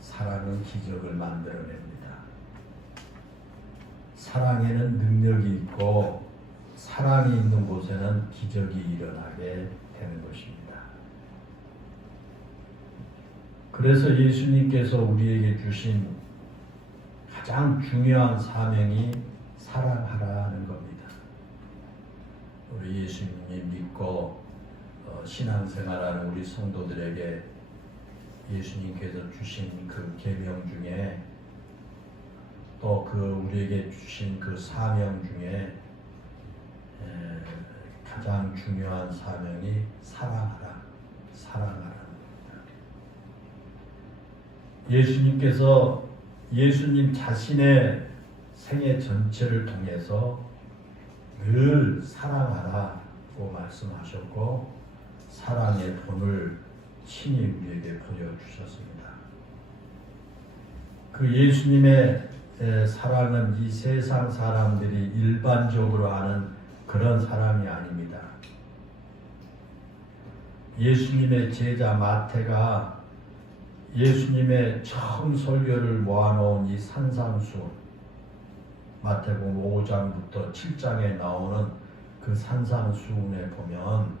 사랑은 기적을 만들어냅니다. 사랑에는 능력이 있고 사랑이 있는 곳에는 기적이 일어나게 되는 것입니다. 그래서 예수님께서 우리에게 주신 가장 중요한 사명이 사랑하라는 겁니다. 우리 예수님 믿고 신앙생활하는 우리 성도들에게 예수님께서 주신 그 계명 중에 또 우리에게 주신 그 사명 중에 가장 중요한 사명이 사랑하라는 겁니다. 예수님께서 예수님 자신의 생애 전체를 통해서 늘 사랑하라고 말씀하셨고 사랑의 본을 친히 우리에게 보여주셨습니다. 그 예수님의 사랑은 이 세상 사람들이 일반적으로 아는 그런 사랑이 아닙니다. 예수님의 제자 마태가 예수님의 처음 설교를 모아놓은 이 산상수, 마태복음 5장부터 7장에 나오는 그 산상수훈에 보면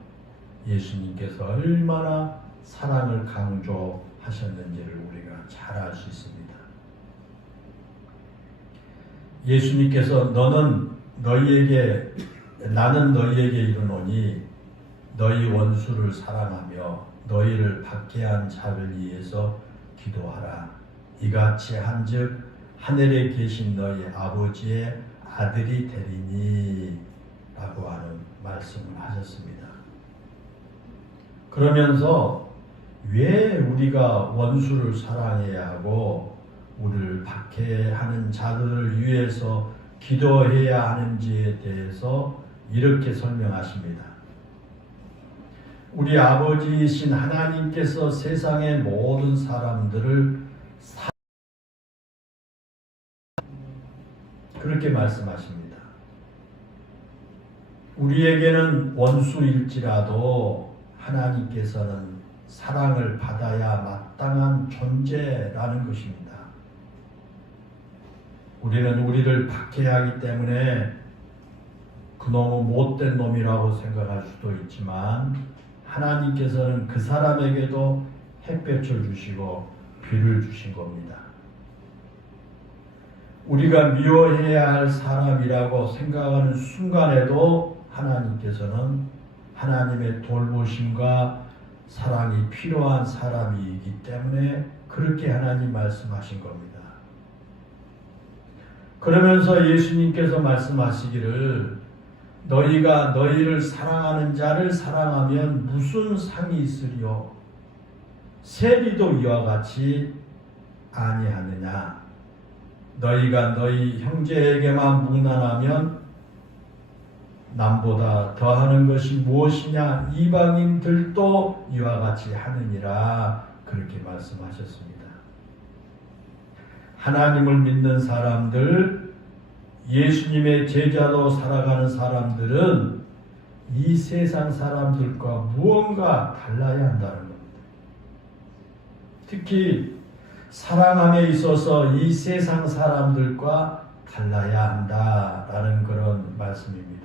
예수님께서 얼마나 사랑을 강조하셨는지를 우리가 잘 알 수 있습니다. 예수님께서 나는 너희에게 이르노니 너희 원수를 사랑하며 너희를 박해한 자를 위해서 기도하라. 이같이 한즉 하늘에 계신 너희 아버지의 아들이 되리니 라고 하는 말씀을 하셨습니다. 그러면서 왜 우리가 원수를 사랑해야 하고 우리를 박해하는 자들을 위해서 기도해야 하는지에 대해서 이렇게 설명하십니다. 우리 아버지이신 하나님께서 세상의 모든 사람들을 그렇게 말씀하십니다. 우리에게는 원수일지라도 하나님께서는 사랑을 받아야 마땅한 존재라는 것입니다. 우리는 우리를 박해하기 때문에 그놈은 못된 놈이라고 생각할 수도 있지만 하나님께서는 그 사람에게도 햇볕을 주시고 비를 주신 겁니다. 우리가 미워해야 할 사람이라고 생각하는 순간에도 하나님께서는 하나님의 돌보심과 사랑이 필요한 사람이기 때문에 그렇게 하나님 말씀하신 겁니다. 그러면서 예수님께서 말씀하시기를 너희가 너희를 사랑하는 자를 사랑하면 무슨 상이 있으리요? 세리도 이와 같이 아니하느냐? 너희가 너희 형제에게만 무난하면 남보다 더하는 것이 무엇이냐? 이방인들도 이와 같이 하느니라. 그렇게 말씀하셨습니다. 하나님을 믿는 사람들, 예수님의 제자로 살아가는 사람들은 이 세상 사람들과 무언가 달라야 한다는 겁니다. 특히 사랑함에 있어서 이 세상 사람들과 달라야 한다라는 그런 말씀입니다.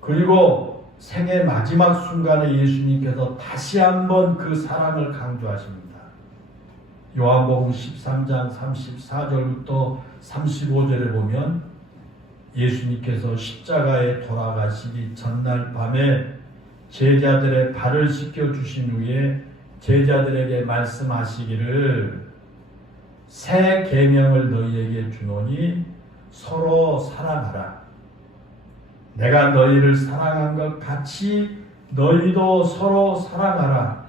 그리고 생애 마지막 순간에 예수님께서 다시 한번 그 사랑을 강조하십니다. 요한복음 13장 34절부터 35절에 보면 예수님께서 십자가에 돌아가시기 전날 밤에 제자들의 발을 씻겨주신 후에 제자들에게 말씀하시기를 새 계명을 너희에게 주노니 서로 사랑하라. 내가 너희를 사랑한 것 같이 너희도 서로 사랑하라.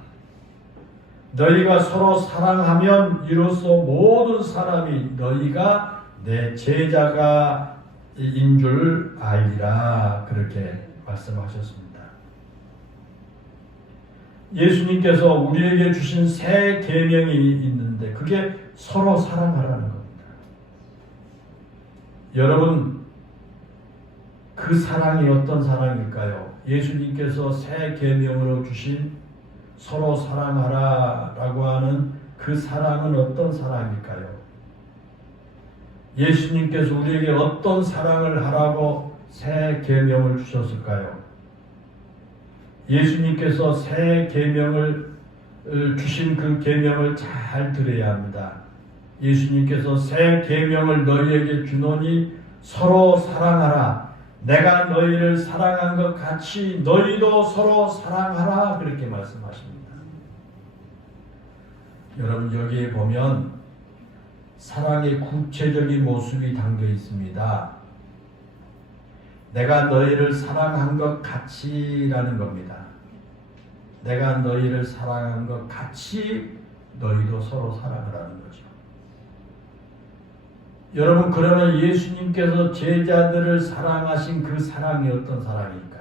너희가 서로 사랑하면 이로써 모든 사람이 너희가 내 제자가 인 줄 알리라. 그렇게 말씀하셨습니다. 예수님께서 우리에게 주신 새 계명이 있는데 그게 서로 사랑하라는 겁니다. 여러분, 그 사랑이 어떤 사랑일까요? 예수님께서 새 계명으로 주신 서로 사랑하라라고 하는 그 사랑은 어떤 사랑일까요? 예수님께서 우리에게 어떤 사랑을 하라고 새 계명을 주셨을까요? 예수님께서 새 계명을 주신 그 계명을 잘 들어야 합니다. 예수님께서 새 계명을 너희에게 주노니 서로 사랑하라. 내가 너희를 사랑한 것 같이 너희도 서로 사랑하라. 그렇게 말씀하십니다. 여러분, 여기에 보면 사랑의 구체적인 모습이 담겨 있습니다. 내가 너희를 사랑한 것 같이라는 겁니다. 내가 너희를 사랑한 것 같이 너희도 서로 사랑하라는 거죠. 여러분, 그러면 예수님께서 제자들을 사랑하신 그 사랑이 어떤 사랑일까?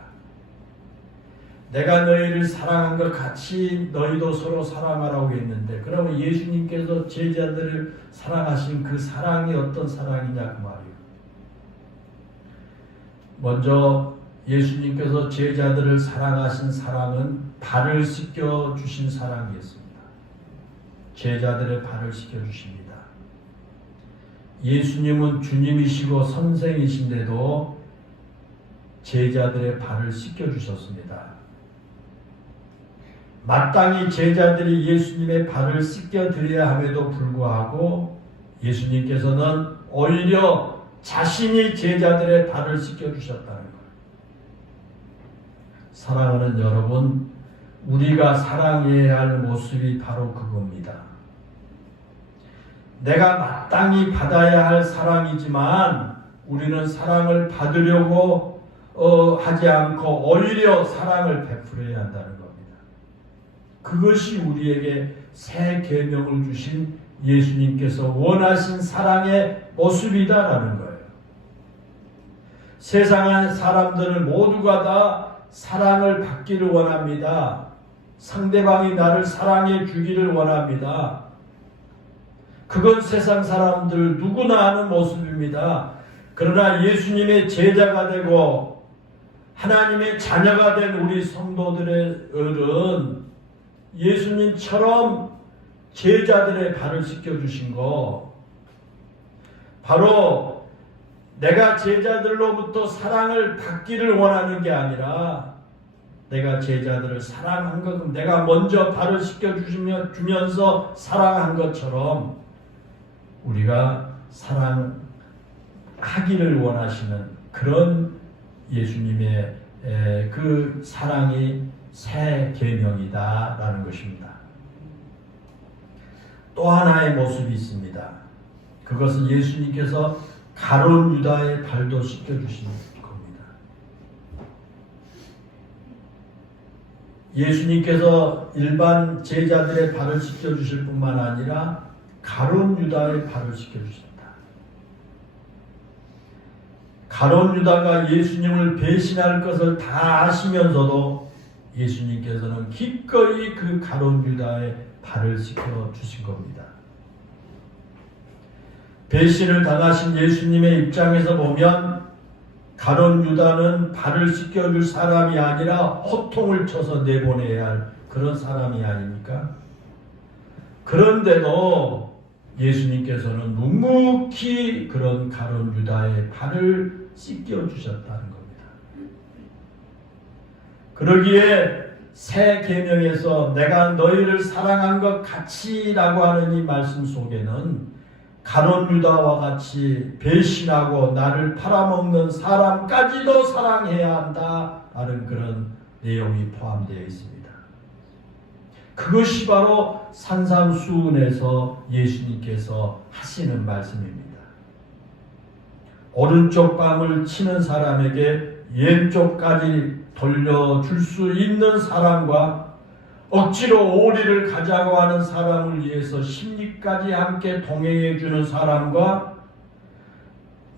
내가 너희를 사랑한 것 같이 너희도 서로 사랑하라고 했는데, 그러면 예수님께서 제자들을 사랑하신 그 사랑이 어떤 사랑이냐 그 말이에요. 먼저 예수님께서 제자들을 사랑하신 사랑은 발을 씻겨 주신 사랑이었습니다. 제자들의 발을 씻겨 주십니다. 예수님은 주님이시고 선생이신데도 제자들의 발을 씻겨 주셨습니다. 마땅히 제자들이 예수님의 발을 씻겨 드려야 함에도 불구하고 예수님께서는 오히려 자신이 제자들의 발을 씻겨 주셨다는 거예요. 사랑하는 여러분, 우리가 사랑해야 할 모습이 바로 그겁니다. 내가 마땅히 받아야 할 사랑이지만 우리는 사랑을 받으려고 하지 않고 오히려 사랑을 베풀어야 한다는 겁니다. 그것이 우리에게 새 계명을 주신 예수님께서 원하신 사랑의 모습이다라는 거예요. 세상의 사람들은 모두가 다 사랑을 받기를 원합니다. 상대방이 나를 사랑해 주기를 원합니다. 그건 세상 사람들 누구나 아는 모습입니다. 그러나 예수님의 제자가 되고 하나님의 자녀가 된 우리 성도들은 예수님처럼 제자들의 발을 씻겨주신 거, 바로 내가 제자들로부터 사랑을 받기를 원하는 게 아니라 내가 제자들을 사랑한 것은 내가 먼저 발을 씻겨주면서 사랑한 것처럼 우리가 사랑하기를 원하시는 그런 예수님의 그 사랑이 새 계명이다라는 것입니다. 또 하나의 모습이 있습니다. 그것은 예수님께서 가룟 유다의 발도 씻겨주신 겁니다. 예수님께서 일반 제자들의 발을 씻겨주실 뿐만 아니라 가룟 유다의 발을 씻겨주십니다. 가룟 유다가 예수님을 배신할 것을 다 아시면서도 예수님께서는 기꺼이 그 가룟 유다의 발을 씻겨주신 겁니다. 배신을 당하신 예수님의 입장에서 보면 가룟 유다는 발을 씻겨줄 사람이 아니라 호통을 쳐서 내보내야 할 그런 사람이 아닙니까? 그런데도 예수님께서는 묵묵히 그런 가룟 유다의 발을 씻겨주셨다는 겁니다. 그러기에 새 계명에서 내가 너희를 사랑한 것 같이라고 하는 이 말씀 속에는 가룟 유다와 같이 배신하고 나를 팔아먹는 사람까지도 사랑해야 한다라는 그런 내용이 포함되어 있습니다. 그것이 바로 산상수훈에서 예수님께서 하시는 말씀입니다. 오른쪽 뺨을 치는 사람에게 왼쪽까지 돌려줄 수 있는 사람과 억지로 오리를 가자고 하는 사람을 위해서 심리까지 함께 동행해 주는 사람과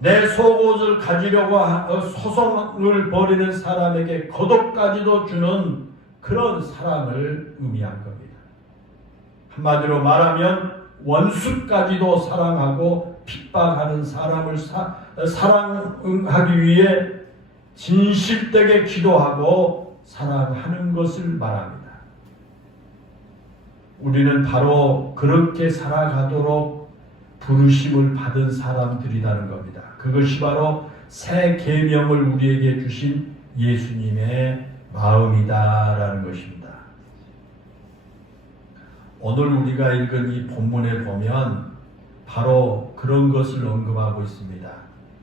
내 속옷을 가지려고 소송을 벌이는 사람에게 겉옷까지도 주는 그런 사랑을 의미한 겁니다. 한마디로 말하면 원수까지도 사랑하고 핍박하는 사람을 사랑하기 위해 진실되게 기도하고 사랑하는 것을 말합니다. 우리는 바로 그렇게 살아가도록 부르심을 받은 사람들이라는 겁니다. 그것이 바로 새 계명을 우리에게 주신 예수님의 마음이다라는 것입니다. 오늘 우리가 읽은 이 본문에 보면 바로 그런 것을 언급하고 있습니다.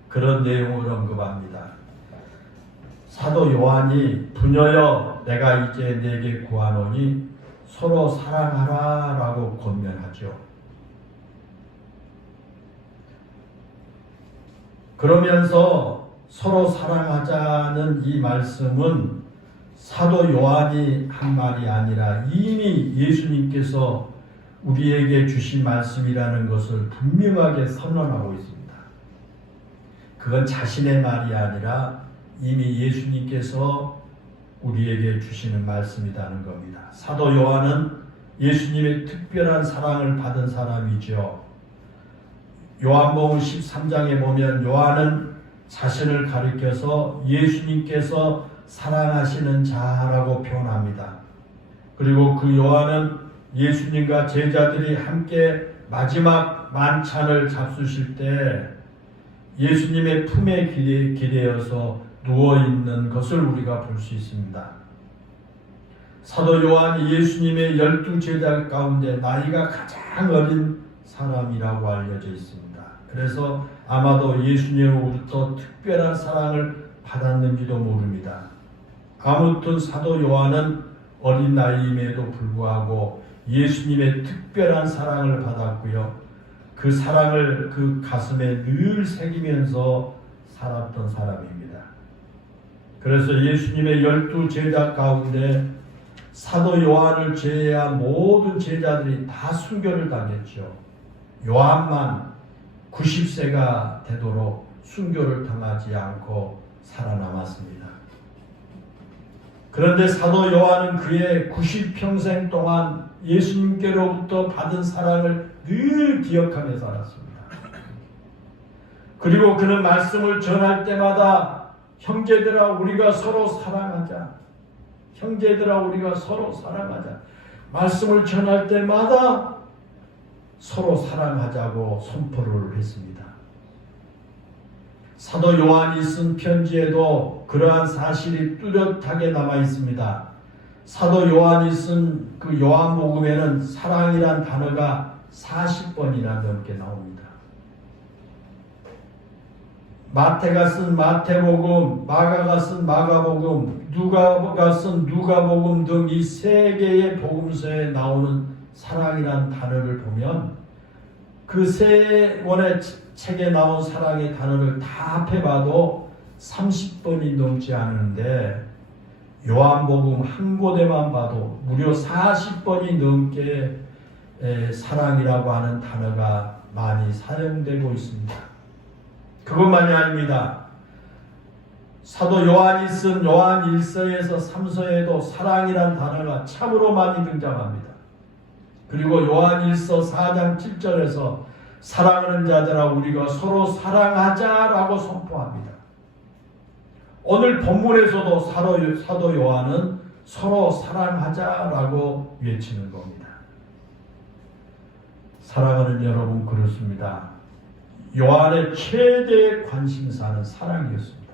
그런 내용을 언급합니다. 사도 요한이 부녀여 내가 이제 내게 구하노니 서로 사랑하라 라고 권면하죠. 그러면서 서로 사랑하자는 이 말씀은 사도 요한이 한 말이 아니라 이미 예수님께서 우리에게 주신 말씀이라는 것을 분명하게 선언하고 있습니다. 그건 자신의 말이 아니라 이미 예수님께서 우리에게 주시는 말씀이라는 겁니다. 사도 요한은 예수님의 특별한 사랑을 받은 사람이죠. 요한복음 13장에 보면 요한은 자신을 가리켜서 예수님께서 사랑하시는 자라고 표현합니다. 그리고 그 요한은 예수님과 제자들이 함께 마지막 만찬을 잡수실 때 예수님의 품에 기대어서 누워있는 것을 우리가 볼 수 있습니다. 사도 요한이 예수님의 12제자 가운데 나이가 가장 어린 사람이라고 알려져 있습니다. 그래서 아마도 예수님으로부터 특별한 사랑을 받았는지도 모릅니다. 아무튼 사도 요한은 어린 나이임에도 불구하고 예수님의 특별한 사랑을 받았고요. 그 사랑을 그 가슴에 늘 새기면서 살았던 사람입니다. 그래서 예수님의 12제자 가운데 사도 요한을 제외한 모든 제자들이 다 순교를 당했죠. 요한만 90세가 되도록 순교를 당하지 않고 살아남았습니다. 그런데 사도 요한은 그의 90평생 동안 예수님께로부터 받은 사랑을 늘 기억하며 살았습니다. 그리고 그는 말씀을 전할 때마다 형제들아 우리가 서로 사랑하자. 형제들아 우리가 서로 사랑하자. 말씀을 전할 때마다 서로 사랑하자고 선포를 했습니다. 사도 요한이 쓴 편지에도 그러한 사실이 뚜렷하게 남아 있습니다. 사도 요한이 쓴 그 요한복음에는 사랑이란 단어가 40번이나 넘게 나옵니다. 마태가 쓴 마태복음, 마가가 쓴 마가복음, 누가가 쓴 누가복음 등 이 세 개의 복음서에 나오는 사랑이란 단어를 보면 그 세 권의 책에 나온 사랑의 단어를 다 합해봐도 30번이 넘지 않는데 요한복음 한 곳에만 봐도 무려 40번이 넘게 사랑이라고 하는 단어가 많이 사용되고 있습니다. 그것만이 아닙니다. 사도 요한이 쓴 요한 1서에서 3서에도 사랑이란 단어가 참으로 많이 등장합니다. 그리고 요한 1서 4장 7절에서 사랑하는 자들아 우리가 서로 사랑하자라고 선포합니다. 오늘 본문에서도 사도 요한은 서로 사랑하자라고 외치는 겁니다. 사랑하는 여러분 그렇습니다. 요한의 최대의 관심사는 사랑이었습니다.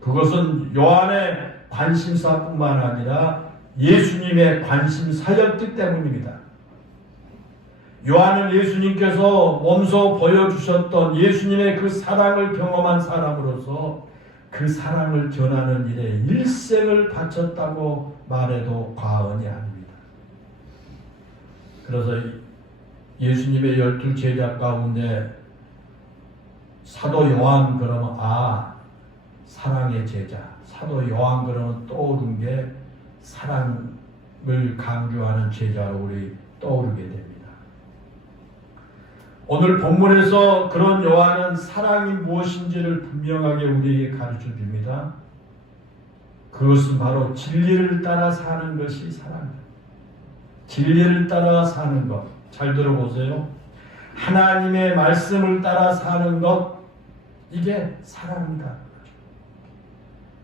그것은 요한의 관심사뿐만 아니라 예수님의 관심사였기 때문입니다. 요한은 예수님께서 몸소 보여주셨던 예수님의 그 사랑을 경험한 사람으로서 그 사랑을 전하는 일에 일생을 바쳤다고 말해도 과언이 아닙니다. 그래서 예수님의 12제자 가운데 사도 요한 그러면 사랑의 제자, 사도 요한 그러면 떠오른 게 사랑을 강조하는 제자로 우리 떠오르게 됩니다. 오늘 본문에서 그런 요한은 사랑이 무엇인지를 분명하게 우리에게 가르쳐 줍니다. 그것은 바로 진리를 따라 사는 것이 사랑입니다. 진리를 따라 사는 것. 잘 들어보세요. 하나님의 말씀을 따라 사는 것, 이게 사랑이다.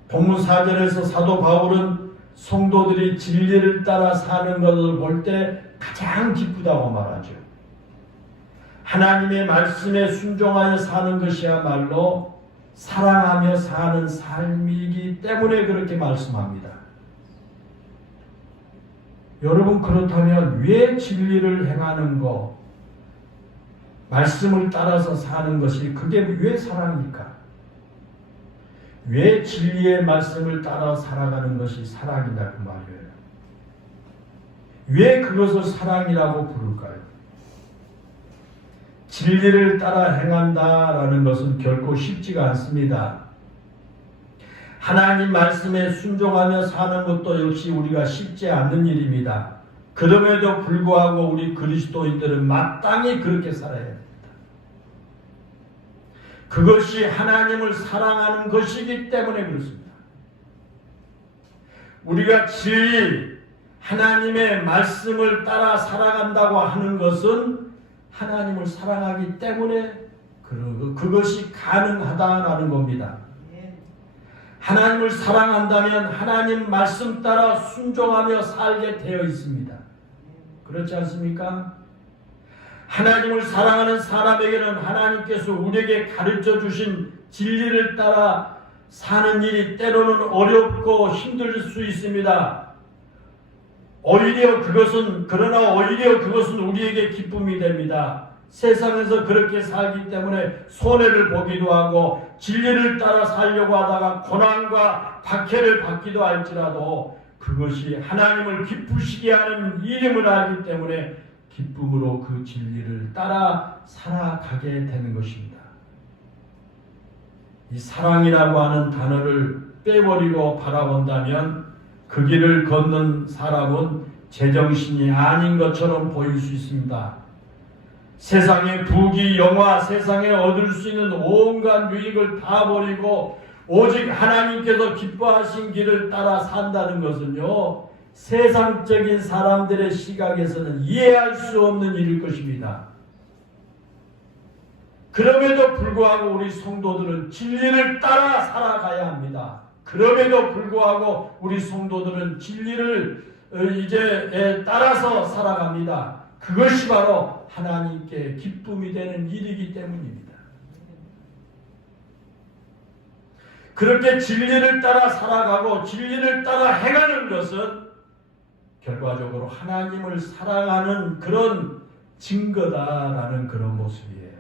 본문 4절에서 사도 바울은 성도들이 진리를 따라 사는 것을 볼 때 가장 기쁘다고 말하죠. 하나님의 말씀에 순종하여 사는 것이야말로 사랑하며 사는 삶이기 때문에 그렇게 말씀합니다. 여러분, 그렇다면 왜 진리를 행하는 것, 말씀을 따라서 사는 것이 그게 왜 사랑입니까? 왜 진리의 말씀을 따라 살아가는 것이 사랑이다 그 말이에요. 왜 그것을 사랑이라고 부를까요? 진리를 따라 행한다라는 것은 결코 쉽지가 않습니다. 하나님 말씀에 순종하며 사는 것도 역시 우리가 쉽지 않는 일입니다. 그럼에도 불구하고 우리 그리스도인들은 마땅히 그렇게 살아야 합니다. 그것이 하나님을 사랑하는 것이기 때문에 그렇습니다. 우리가 진리, 하나님의 말씀을 따라 살아간다고 하는 것은 하나님을 사랑하기 때문에 그것이 가능하다라는 겁니다. 하나님을 사랑한다면 하나님 말씀 따라 순종하며 살게 되어 있습니다. 그렇지 않습니까? 하나님을 사랑하는 사람에게는 하나님께서 우리에게 가르쳐 주신 진리를 따라 사는 일이 때로는 어렵고 힘들 수 있습니다. 그러나 오히려 그것은 우리에게 기쁨이 됩니다. 세상에서 그렇게 살기 때문에 손해를 보기도 하고 진리를 따라 살려고 하다가 고난과 박해를 받기도 할지라도 그것이 하나님을 기쁘시게 하는 일임을 알기 때문에 기쁨으로 그 진리를 따라 살아가게 되는 것입니다. 이 사랑이라고 하는 단어를 빼버리고 바라본다면 그 길을 걷는 사람은 제정신이 아닌 것처럼 보일 수 있습니다. 세상의 부귀, 영화, 세상에 얻을 수 있는 온갖 유익을 다 버리고 오직 하나님께서 기뻐하신 길을 따라 산다는 것은요, 세상적인 사람들의 시각에서는 이해할 수 없는 일일 것입니다. 그럼에도 불구하고 우리 성도들은 진리를 따라 살아가야 합니다. 그럼에도 불구하고 우리 성도들은 진리를 이제 따라서 살아갑니다. 그것이 바로 하나님께 기쁨이 되는 일이기 때문입니다. 그렇게 진리를 따라 살아가고 진리를 따라 행하는 것은 결과적으로 하나님을 사랑하는 그런 증거다라는 그런 모습이에요.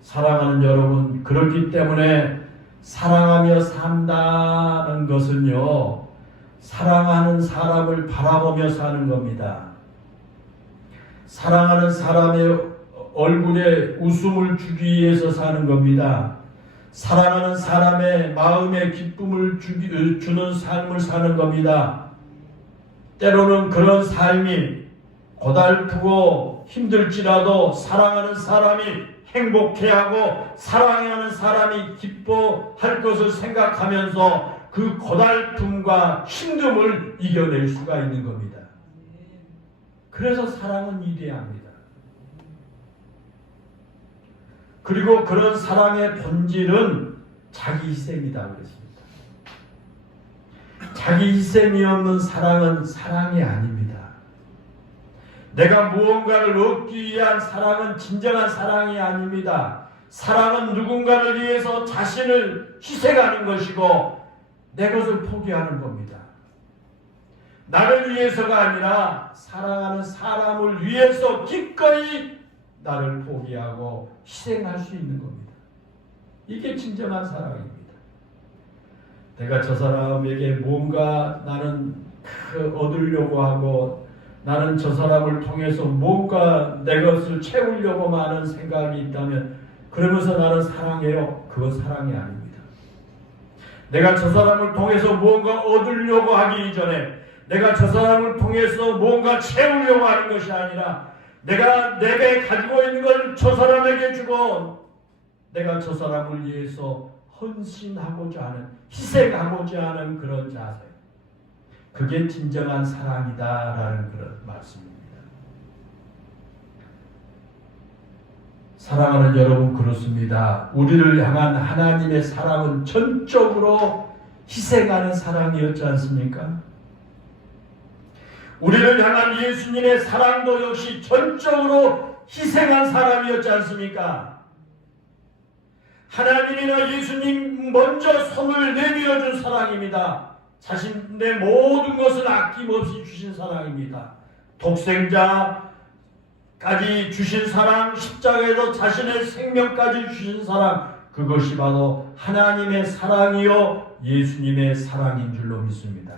사랑하는 여러분, 그렇기 때문에 사랑하며 산다는 것은요, 사랑하는 사람을 바라보며 사는 겁니다. 사랑하는 사람의 얼굴에 웃음을 주기 위해서 사는 겁니다. 사랑하는 사람의 마음에 기쁨을 주는 삶을 사는 겁니다. 때로는 그런 삶이 고달프고 힘들지라도 사랑하는 사람이 행복해하고 사랑하는 사람이 기뻐할 것을 생각하면서 그 고달픔과 힘듦을 이겨낼 수가 있는 겁니다. 그래서 사랑은 위대합니다. 그리고 그런 사랑의 본질은 자기 희생이다 그랬습니다. 자기 희생이 없는 사랑은 사랑이 아닙니다. 내가 무언가를 얻기 위한 사랑은 진정한 사랑이 아닙니다. 사랑은 누군가를 위해서 자신을 희생하는 것이고 내 것을 포기하는 겁니다. 나를 위해서가 아니라 사랑하는 사람을 위해서 기꺼이 나를 포기하고 희생할 수 있는 겁니다. 이게 진정한 사랑입니다. 내가 저 사람에게 뭔가 나는 얻으려고 하고 나는 저 사람을 통해서 뭔가 내 것을 채우려고 하는 생각이 있다면 그러면서 나는 사랑해요. 그건 사랑이 아닙니다. 내가 저 사람을 통해서 뭔가 얻으려고 하기 이전에 내가 저 사람을 통해서 뭔가 채우려고 하는 것이 아니라 내가 내게 가지고 있는 걸 저 사람에게 주고 내가 저 사람을 위해서 헌신하고자 하는, 희생하고자 하는 그런 자세, 그게 진정한 사랑이다라는 그런 말씀입니다. 사랑하는 여러분, 그렇습니다. 우리를 향한 하나님의 사랑은 전적으로 희생하는 사랑이었지 않습니까? 우리를 향한 예수님의 사랑도 역시 전적으로 희생한 사람이었지 않습니까? 하나님이나 예수님 먼저 손을 내밀어 준 사랑입니다. 자신의 모든 것을 아낌없이 주신 사랑입니다. 독생자까지 주신 사랑, 십자가에서 자신의 생명까지 주신 사랑, 그것이 바로 하나님의 사랑이요 예수님의 사랑인 줄로 믿습니다.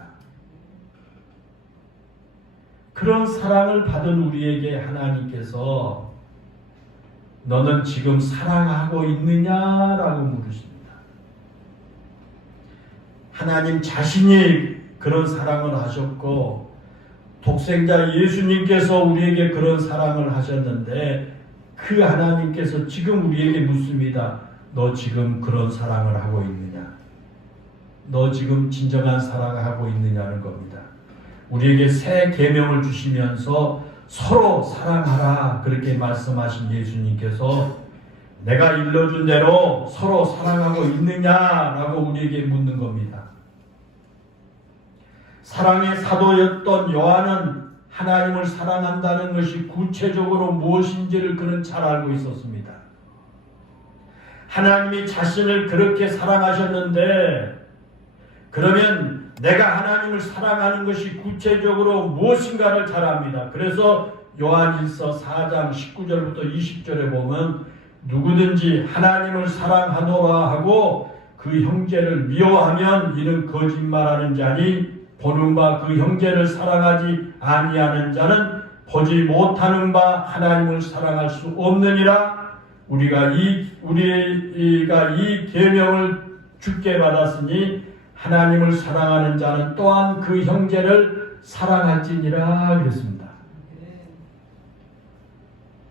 그런 사랑을 받은 우리에게 하나님께서 너는 지금 사랑하고 있느냐라고 물으십니다. 하나님 자신이 그런 사랑을 하셨고 독생자 예수님께서 우리에게 그런 사랑을 하셨는데 그 하나님께서 지금 우리에게 묻습니다. 너 지금 그런 사랑을 하고 있느냐? 너 지금 진정한 사랑을 하고 있느냐는 겁니다. 우리에게 새 계명을 주시면서 서로 사랑하라 그렇게 말씀하신 예수님께서 내가 일러준 대로 서로 사랑하고 있느냐라고 우리에게 묻는 겁니다. 사랑의 사도였던 요한은 하나님을 사랑한다는 것이 구체적으로 무엇인지를 그는 잘 알고 있었습니다. 하나님이 자신을 그렇게 사랑하셨는데 그러면 내가 하나님을 사랑하는 것이 구체적으로 무엇인가를 잘 압니다. 그래서 요한일서 4장 19절부터 20절에 보면 누구든지 하나님을 사랑하노라 하고 그 형제를 미워하면 이는 거짓말하는 자니 보는 바 그 형제를 사랑하지 아니하는 자는 보지 못하는 바 하나님을 사랑할 수 없느니라. 우리가 이 계명을 주께 받았으니 하나님을 사랑하는 자는 또한 그 형제를 사랑할지니라 그랬습니다.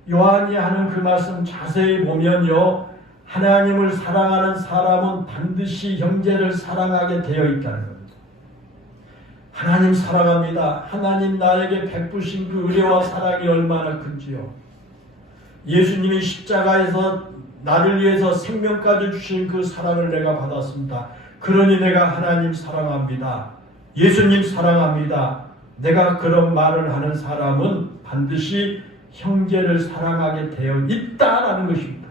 요한이 하는 그 말씀 자세히 보면요, 하나님을 사랑하는 사람은 반드시 형제를 사랑하게 되어 있다는 겁니다. 하나님 사랑합니다. 하나님 나에게 베푸신 그 은혜와 사랑이 얼마나 큰지요. 예수님이 십자가에서 나를 위해서 생명까지 주신 그 사랑을 내가 받았습니다. 그러니 내가 하나님 사랑합니다. 예수님 사랑합니다. 내가 그런 말을 하는 사람은 반드시 형제를 사랑하게 되어 있다라는 것입니다.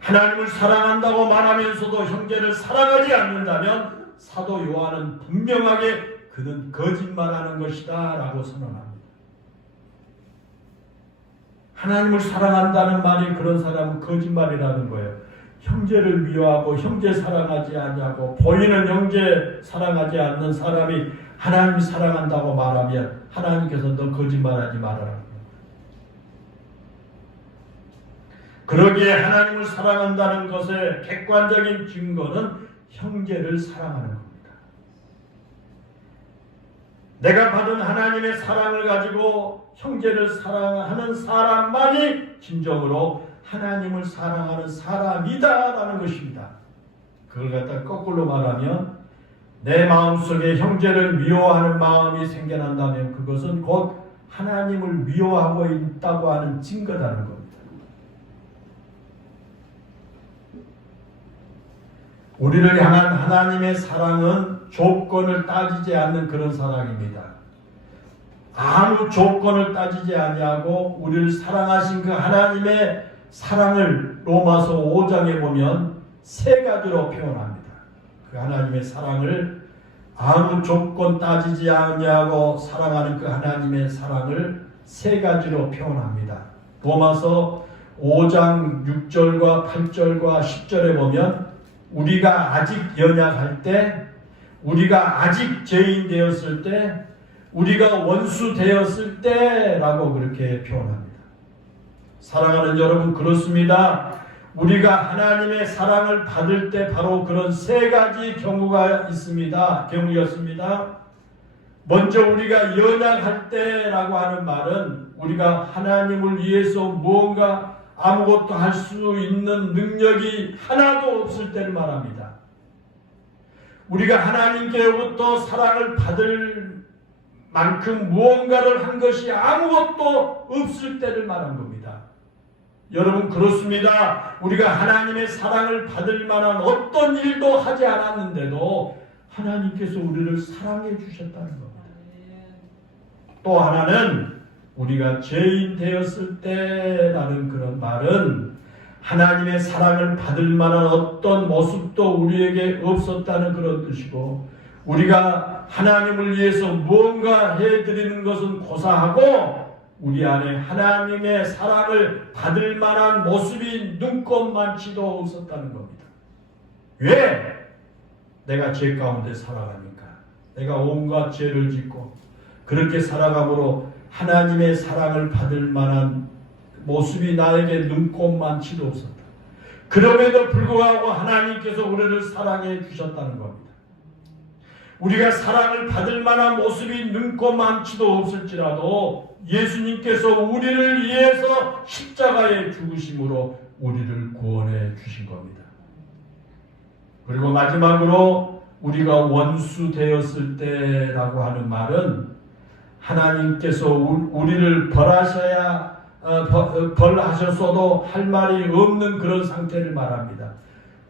하나님을 사랑한다고 말하면서도 형제를 사랑하지 않는다면 사도 요한은 분명하게 그는 거짓말하는 것이다 라고 선언합니다. 하나님을 사랑한다는 말이 그런 사람은 거짓말이라는 거예요. 형제를 미워하고 형제 사랑하지 않냐고 보이는 형제 사랑하지 않는 사람이 하나님 사랑한다고 말하면 하나님께서 너 거짓말하지 말아라. 그러기에 하나님을 사랑한다는 것의 객관적인 증거는 형제를 사랑하는 겁니다. 내가 받은 하나님의 사랑을 가지고 형제를 사랑하는 사람만이 진정으로 하나님을 사랑하는 사람이다라는 것입니다. 그걸 갖다 거꾸로 말하면 내 마음속에 형제를 미워하는 마음이 생겨난다면 그것은 곧 하나님을 미워하고 있다고 하는 증거라는 겁니다. 우리를 향한 하나님의 사랑은 조건을 따지지 않는 그런 사랑입니다. 아무 조건을 따지지 아니하고 우리를 사랑하신 그 하나님의 사랑을 로마서 5장에 보면 세 가지로 표현합니다. 그 하나님의 사랑을 아무 조건 따지지 아니하고 사랑하는 그 하나님의 사랑을 세 가지로 표현합니다. 로마서 5장 6절과 8절과 10절에 보면 우리가 아직 연약할 때, 우리가 아직 죄인 되었을 때, 우리가 원수 되었을 때라고 그렇게 표현합니다. 사랑하는 여러분, 그렇습니다. 우리가 하나님의 사랑을 받을 때 바로 그런 세 가지 경우였습니다. 먼저 우리가 연약할 때라고 하는 말은 우리가 하나님을 위해서 무언가 아무것도 할 수 있는 능력이 하나도 없을 때를 말합니다. 우리가 하나님께로부터 사랑을 받을 만큼 무언가를 한 것이 아무것도 없을 때를 말한 겁니다. 여러분 그렇습니다. 우리가 하나님의 사랑을 받을 만한 어떤 일도 하지 않았는데도 하나님께서 우리를 사랑해 주셨다는 겁니다. 또 하나는 우리가 죄인 되었을 때라는 그런 말은 하나님의 사랑을 받을 만한 어떤 모습도 우리에게 없었다는 그런 뜻이고, 우리가 하나님을 위해서 무언가 해드리는 것은 고사하고 우리 안에 하나님의 사랑을 받을 만한 모습이 눈꼽만치도 없었다는 겁니다. 왜? 내가 죄 가운데 살아가니까. 내가 온갖 죄를 짓고 그렇게 살아감으로 하나님의 사랑을 받을 만한 모습이 나에게 눈꼽만치도 없었다. 그럼에도 불구하고 하나님께서 우리를 사랑해 주셨다는 겁니다. 우리가 사랑을 받을 만한 모습이 눈꼽만치도 없을지라도 예수님께서 우리를 위해서 십자가에 죽으심으로 우리를 구원해 주신 겁니다. 그리고 마지막으로 우리가 원수 되었을 때라고 하는 말은 하나님께서 우리를 벌하셨어도 할 말이 없는 그런 상태를 말합니다.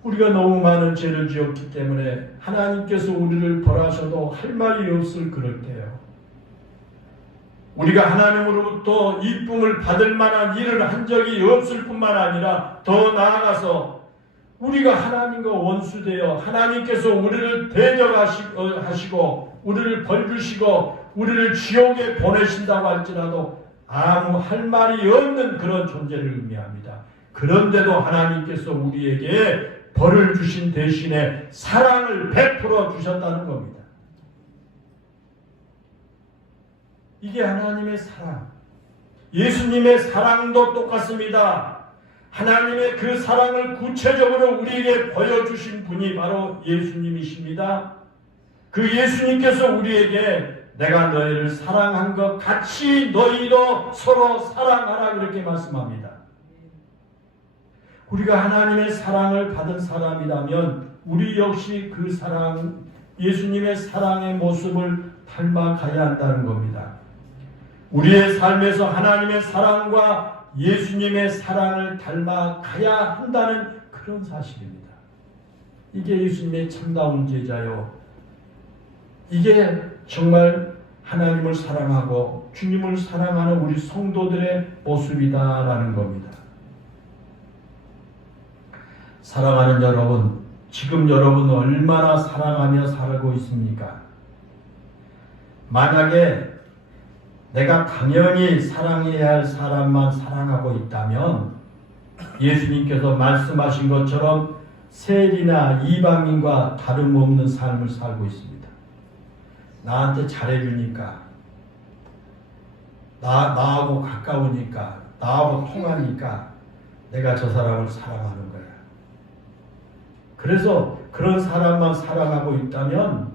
우리가 너무 많은 죄를 지었기 때문에 하나님께서 우리를 벌하셔도 할 말이 없을 그럴 때요. 우리가 하나님으로부터 이쁨을 받을 만한 일을 한 적이 없을 뿐만 아니라 더 나아가서 우리가 하나님과 원수되어 하나님께서 우리를 대적하시고 우리를 벌주시고 우리를 지옥에 보내신다고 할지라도 아무 할 말이 없는 그런 존재를 의미합니다. 그런데도 하나님께서 우리에게 벌을 주신 대신에 사랑을 베풀어 주셨다는 겁니다. 이게 하나님의 사랑. 예수님의 사랑도 똑같습니다. 하나님의 그 사랑을 구체적으로 우리에게 보여주신 분이 바로 예수님이십니다. 그 예수님께서 우리에게 내가 너희를 사랑한 것 같이 너희도 서로 사랑하라 그렇게 말씀합니다. 우리가 하나님의 사랑을 받은 사람이라면 우리 역시 그 사랑, 예수님의 사랑의 모습을 닮아가야 한다는 겁니다. 우리의 삶에서 하나님의 사랑과 예수님의 사랑을 닮아가야 한다는 그런 사실입니다. 이게 예수님의 참다운 제자요. 이게 정말 하나님을 사랑하고 주님을 사랑하는 우리 성도들의 모습이다라는 겁니다. 사랑하는 여러분, 지금 여러분은 얼마나 사랑하며 살고 있습니까? 만약에 내가 당연히 사랑해야 할 사람만 사랑하고 있다면 예수님께서 말씀하신 것처럼 세리나 이방인과 다름없는 삶을 살고 있습니다. 나한테 잘해주니까, 나하고 가까우니까, 나하고 통하니까 내가 저 사람을 사랑하는 거야. 그래서 그런 사람만 사랑하고 있다면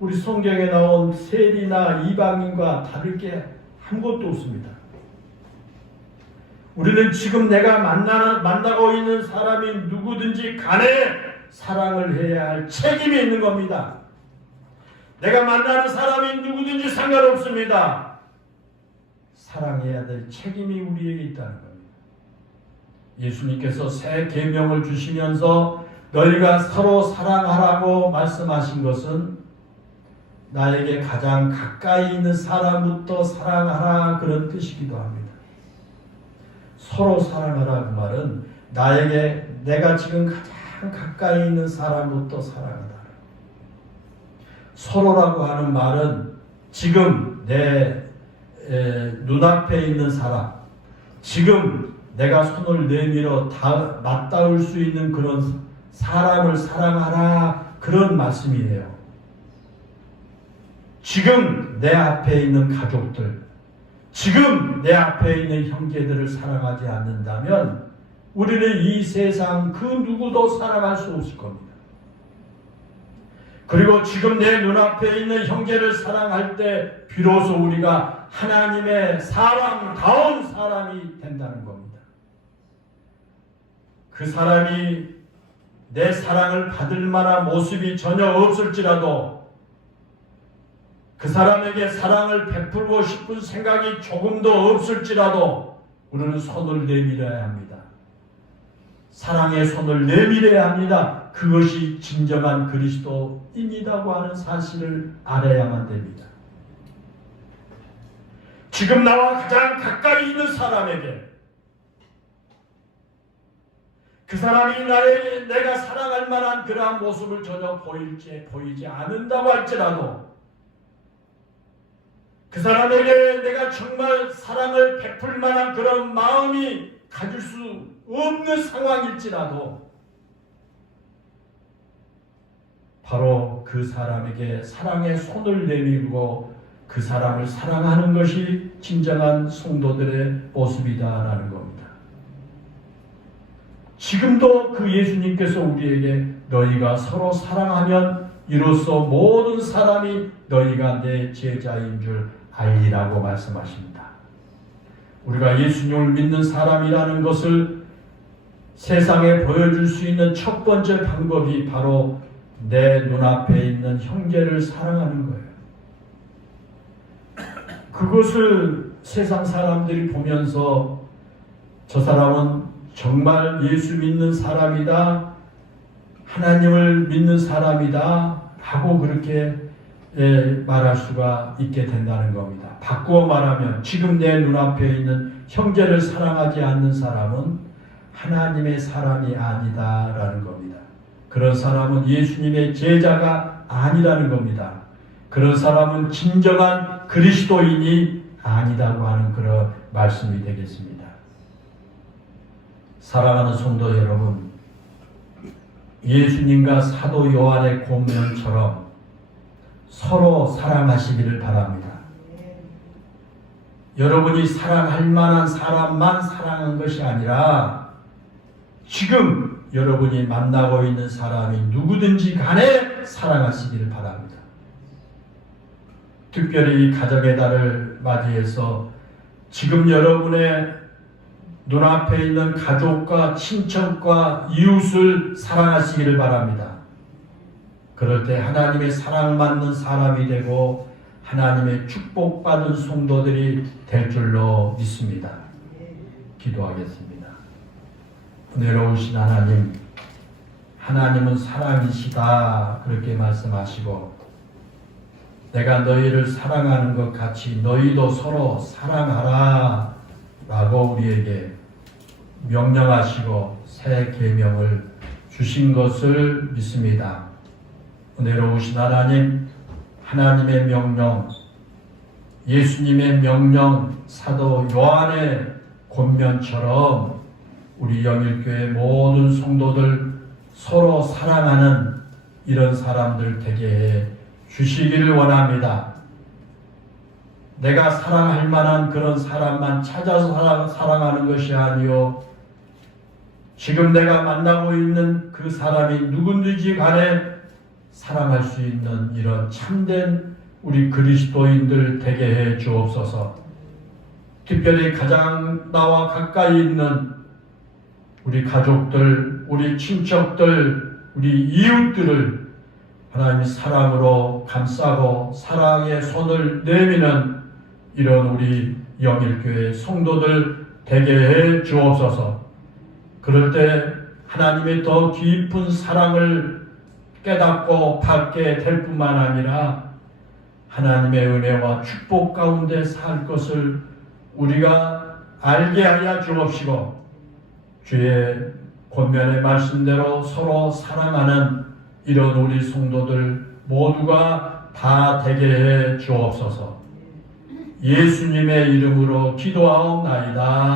우리 성경에 나온 세리나 이방인과 다를 게 아무것도 없습니다. 우리는 지금 내가 만나고 있는 사람이 누구든지 간에 사랑을 해야 할 책임이 있는 겁니다. 내가 만나는 사람이 누구든지 상관없습니다. 사랑해야 될 책임이 우리에게 있다는 겁니다. 예수님께서 새 계명을 주시면서 너희가 서로 사랑하라고 말씀하신 것은 나에게 가장 가까이 있는 사람부터 사랑하라 그런 뜻이기도 합니다. 서로 사랑하라 그 말은 내가 지금 가장 가까이 있는 사람부터 사랑하라. 서로라고 하는 말은 지금 내 눈앞에 있는 사람, 지금 내가 손을 내밀어 맞닿을 수 있는 그런 사람을 사랑하라 그런 말씀이에요. 지금 내 앞에 있는 가족들, 지금 내 앞에 있는 형제들을 사랑하지 않는다면 우리는 이 세상 그 누구도 사랑할 수 없을 겁니다. 그리고 지금 내 눈앞에 있는 형제를 사랑할 때 비로소 우리가 하나님의 사랑다운 사람이 된다는 겁니다. 그 사람이 내 사랑을 받을 만한 모습이 전혀 없을지라도 그 사람에게 사랑을 베풀고 싶은 생각이 조금도 없을지라도 우리는 손을 내밀어야 합니다. 사랑의 손을 내밀어야 합니다. 그것이 진정한 그리스도인이라고 하는 사실을 알아야만 됩니다. 지금 나와 가장 가까이 있는 사람에게 그 사람이 내가 사랑할 만한 그러한 모습을 전혀 보이지 않는다고 할지라도 그 사람에게 내가 정말 사랑을 베풀 만한 그런 마음이 가질 수 없는 상황일지라도 바로 그 사람에게 사랑의 손을 내밀고 그 사람을 사랑하는 것이 진정한 성도들의 모습이다라는 겁니다. 지금도 그 예수님께서 우리에게 너희가 서로 사랑하면 이로써 모든 사람이 너희가 내 제자인 줄 알리라고 말씀하십니다. 우리가 예수님을 믿는 사람이라는 것을 세상에 보여줄 수 있는 첫 번째 방법이 바로 내 눈앞에 있는 형제를 사랑하는 거예요. 그것을 세상 사람들이 보면서 저 사람은 정말 예수 믿는 사람이다, 하나님을 믿는 사람이다 하고 그렇게 말할 수가 있게 된다는 겁니다. 바꾸어 말하면 지금 내 눈앞에 있는 형제를 사랑하지 않는 사람은 하나님의 사람이 아니다라는 겁니다. 그런 사람은 예수님의 제자가 아니라는 겁니다. 그런 사람은 진정한 그리스도인이 아니다고 하는 그런 말씀이 되겠습니다. 사랑하는 성도 여러분, 예수님과 사도 요한의 권면처럼 서로 사랑하시기를 바랍니다. 여러분이 사랑할 만한 사람만 사랑한 것이 아니라 지금 여러분이 만나고 있는 사람이 누구든지 간에 사랑하시기를 바랍니다. 특별히 이 가정의 달을 맞이해서 지금 여러분의 눈앞에 있는 가족과 친척과 이웃을 사랑하시기를 바랍니다. 그럴 때 하나님의 사랑받는 사람이 되고 하나님의 축복받은 성도들이 될 줄로 믿습니다. 기도하겠습니다. 은혜로우신 하나님, 하나님은 사랑이시다 그렇게 말씀하시고 내가 너희를 사랑하는 것 같이 너희도 서로 사랑하라 라고 우리에게 명령하시고 새 계명을 주신 것을 믿습니다. 은혜로우신 하나님, 하나님의 명령, 예수님의 명령, 사도 요한의 권면처럼 우리 영일교회 모든 성도들 서로 사랑하는 이런 사람들 되게 해 주시기를 원합니다. 내가 사랑할 만한 그런 사람만 찾아서 사랑하는 것이 아니요 지금 내가 만나고 있는 그 사람이 누군지 간에 사랑할 수 있는 이런 참된 우리 그리스도인들 되게 해 주옵소서. 특별히 가장 나와 가까이 있는 우리 가족들, 우리 친척들, 우리 이웃들을 하나님의 사랑으로 감싸고 사랑의 손을 내미는 이런 우리 영일교회 성도들 되게 해 주옵소서. 그럴 때 하나님의 더 깊은 사랑을 깨닫고 받게 될 뿐만 아니라 하나님의 은혜와 축복 가운데 살 것을 우리가 알게 하여 주옵시고 주의 권면의 말씀대로 서로 사랑하는 이런 우리 성도들 모두가 다 되게 해 주옵소서. 예수님의 이름으로 기도하옵나이다.